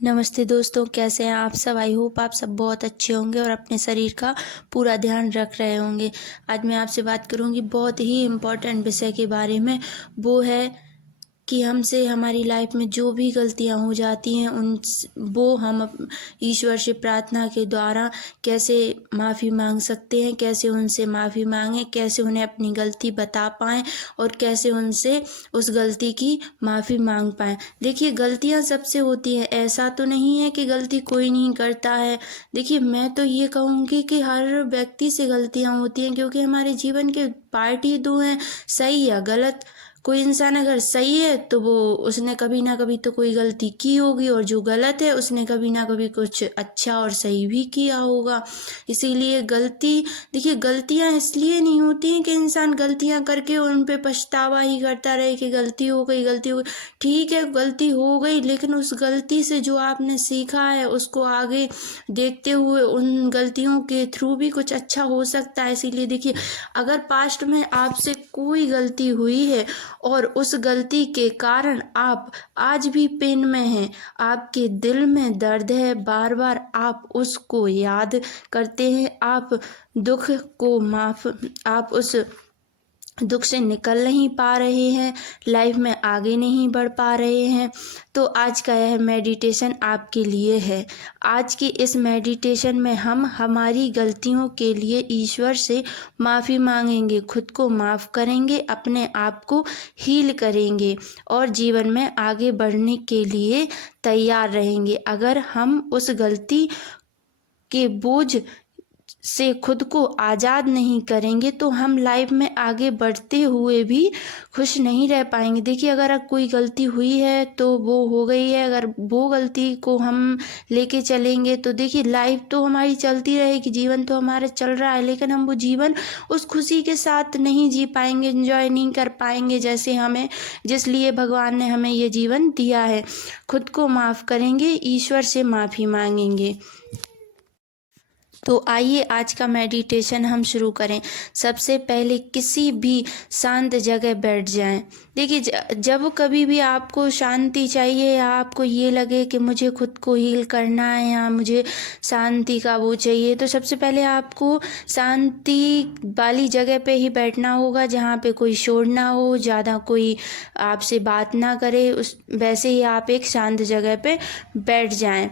नमस्ते दोस्तों, कैसे हैं आप सब। आई होप आप सब बहुत अच्छे होंगे और अपने शरीर का पूरा ध्यान रख रहे होंगे। आज मैं आपसे बात करूंगी बहुत ही इम्पोर्टेंट विषय के बारे में। वो है कि हमसे हमारी लाइफ में जो भी गलतियां हो जाती हैं वो हम ईश्वर से प्रार्थना के द्वारा कैसे माफ़ी मांग सकते हैं, कैसे उनसे माफ़ी मांगें, कैसे उन्हें अपनी गलती बता पाएँ और कैसे उनसे उस गलती की माफ़ी मांग पाएँ। देखिए, गलतियां सबसे होती हैं, ऐसा तो नहीं है कि गलती कोई नहीं करता है। देखिए, मैं तो ये कहूँगी कि हर व्यक्ति से गलतियां होती हैं, क्योंकि हमारे जीवन के पार्ट ही दो हैं, सही या गलत। कोई इंसान अगर सही है तो वो उसने कभी ना कभी तो कोई गलती की होगी, और जो गलत है उसने कभी ना कभी कुछ अच्छा और सही भी किया होगा। इसीलिए देखिए, गलतियां इसलिए नहीं होती हैं कि इंसान गलतियां करके उन पे पछतावा ही करता रहे कि गलती हो गई, गलती हो गई। ठीक है, गलती हो गई, लेकिन उस गलती से जो आपने सीखा है उसको आगे देखते हुए उन गलतियों के थ्रू भी कुछ अच्छा हो सकता है। इसीलिए देखिए, अगर पास्ट में आपसे कोई गलती हुई है और उस गलती के कारण आप आज भी पेन में हैं, आपके दिल में दर्द है, बार बार आप उसको याद करते हैं, आप उस दुख से निकल नहीं पा रहे हैं, लाइफ में आगे नहीं बढ़ पा रहे हैं, तो आज का यह मेडिटेशन आपके लिए है। आज की इस मेडिटेशन में हम हमारी गलतियों के लिए ईश्वर से माफ़ी मांगेंगे, खुद को माफ़ करेंगे, अपने आप को हील करेंगे और जीवन में आगे बढ़ने के लिए तैयार रहेंगे। अगर हम उस गलती के बोझ से खुद को आज़ाद नहीं करेंगे तो हम लाइफ में आगे बढ़ते हुए भी खुश नहीं रह पाएंगे। देखिए, अगर कोई गलती हुई है तो वो हो गई है, अगर वो गलती को हम लेके चलेंगे तो देखिए लाइफ तो हमारी चलती रहेगी, जीवन तो हमारा चल रहा है, लेकिन हम वो जीवन उस खुशी के साथ नहीं जी पाएंगे, एंजॉय नहीं कर पाएंगे जैसे जिस लिए भगवान ने हमें ये जीवन दिया है। खुद को माफ़ करेंगे, ईश्वर से माफ़ी मांगेंगे। तो आइए आज का मेडिटेशन हम शुरू करें। सबसे पहले किसी भी शांत जगह बैठ जाएं। देखिए, जब कभी भी आपको शांति चाहिए या आपको ये लगे कि मुझे खुद को हील करना है या मुझे शांति का वो चाहिए, तो सबसे पहले आपको शांति वाली जगह पे ही बैठना होगा, जहाँ पे कोई शोर ना हो, ज़्यादा कोई आपसे बात ना करे। वैसे ही आप एक शांत जगह पे बैठ जाएं।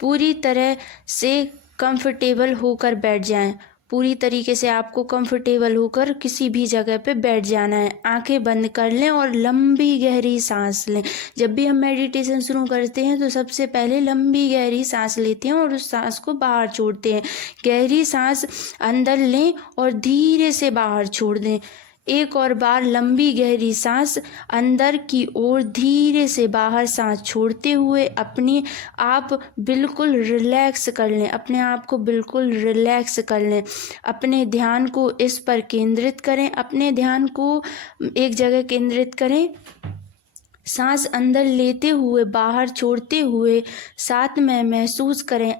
पूरी तरह से कंफर्टेबल होकर बैठ जाएं। पूरी तरीके से आपको कंफर्टेबल होकर किसी भी जगह पे बैठ जाना है। आंखें बंद कर लें और लंबी गहरी सांस लें। जब भी हम मेडिटेशन शुरू करते हैं तो सबसे पहले लंबी गहरी सांस लेते हैं और उस सांस को बाहर छोड़ते हैं। गहरी सांस अंदर लें और धीरे से बाहर छोड़ दें। एक और बार लंबी गहरी सांस अंदर की ओर, धीरे से बाहर सांस छोड़ते हुए अपने आप बिल्कुल रिलैक्स कर लें। अपने आप को बिल्कुल रिलैक्स कर लें। अपने ध्यान को इस पर केंद्रित करें। अपने ध्यान को एक जगह केंद्रित करें। सांस अंदर लेते हुए बाहर छोड़ते हुए साथ में महसूस करें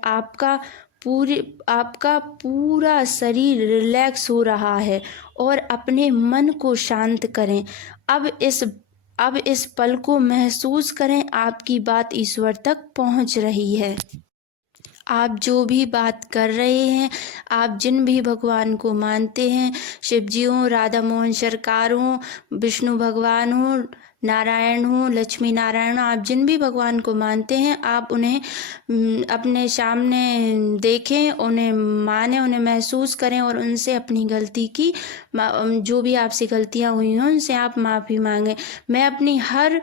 आपका पूरा शरीर रिलैक्स हो रहा है और अपने मन को शांत करें। अब इस पल को महसूस करें, आपकी बात ईश्वर तक पहुंच रही है। आप जो भी बात कर रहे हैं, आप जिन भी भगवान को मानते हैं, शिव जी हों, राधा मोहन सरकार हों, विष्णु भगवान हों, नारायण हो, लक्ष्मी नारायण हो, आप जिन भी भगवान को मानते हैं, आप उन्हें अपने सामने देखें, उन्हें माने, उन्हें महसूस करें और उनसे अपनी गलती की जो भी आपसे गलतियां हुई हैं उनसे आप माफ़ी मांगें। मैं अपनी हर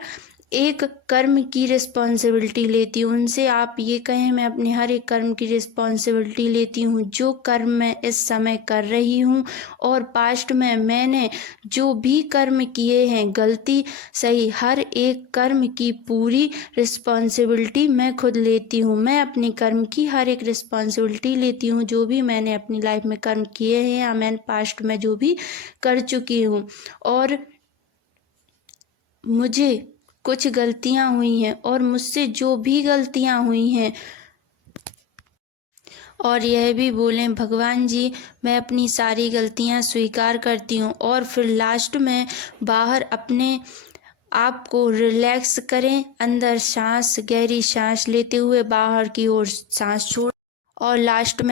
एक कर्म की रिस्पॉन्सिबिलिटी लेती हूँ। उनसे आप ये कहें, मैं अपने हर एक कर्म की रिस्पॉन्सिबिलिटी लेती हूँ जो कर्म मैं इस समय कर रही हूँ, और पास्ट में मैंने जो भी कर्म किए हैं, गलती सही, हर एक कर्म की पूरी रिस्पॉन्सिबिलिटी मैं खुद लेती हूँ। मैं अपने कर्म की हर एक रिस्पॉन्सिबिलिटी लेती हूँ, जो भी मैंने अपनी लाइफ में कर्म किए हैं या मैंने पास्ट में जो भी कर चुकी हूँ। और मुझे कुछ गलतियां हुई हैं और मुझसे जो भी गलतियां हुई हैं, और यह भी बोलें, भगवान जी मैं अपनी सारी गलतियां स्वीकार करती हूँ। और फिर लास्ट में बाहर अपने आपको रिलैक्स करें। अंदर सांस, गहरी सांस लेते हुए बाहर की ओर सांस छोड़ और लास्ट में